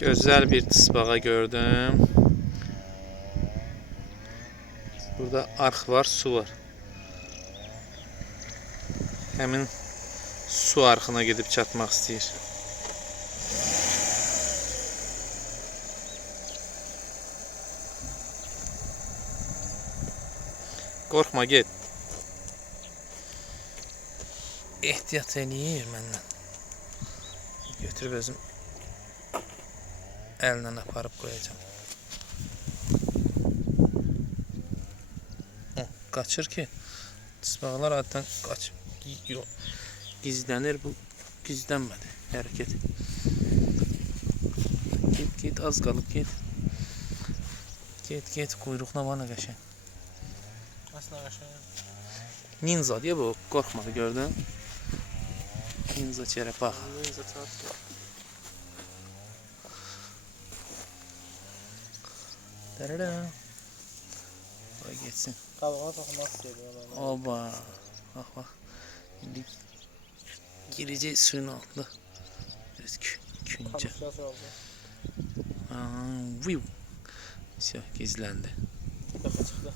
Güzel bir tısbağa gördüm. Burada arx var, su var. Həmin su arxına gedib çatmaq istəyir. Qorxma, get. Ehtiyat eləyir məndən. Götürüb özüm əlinə aparıb qoyacağım. Qaçır ki, tısbağlar adətən qaçıb gizlənir, bu gizlənmədi, hərəkət. Get, az qalıb, get, quyruquna var nə qəşəng. Aslında qəşəng. Ninja deyə bu, qorxmadı, gördün? Ninja çərəpaq. Ninja tatlı. Dərərə. Buraya geçsin. Qabığına toxunmaq istəyir. Oba. Bax. İndi girəcək suyun altında. Biraz küncə. Kamuflaj oldu. Viu. Все, gizləndi. Dəfə çıxdı.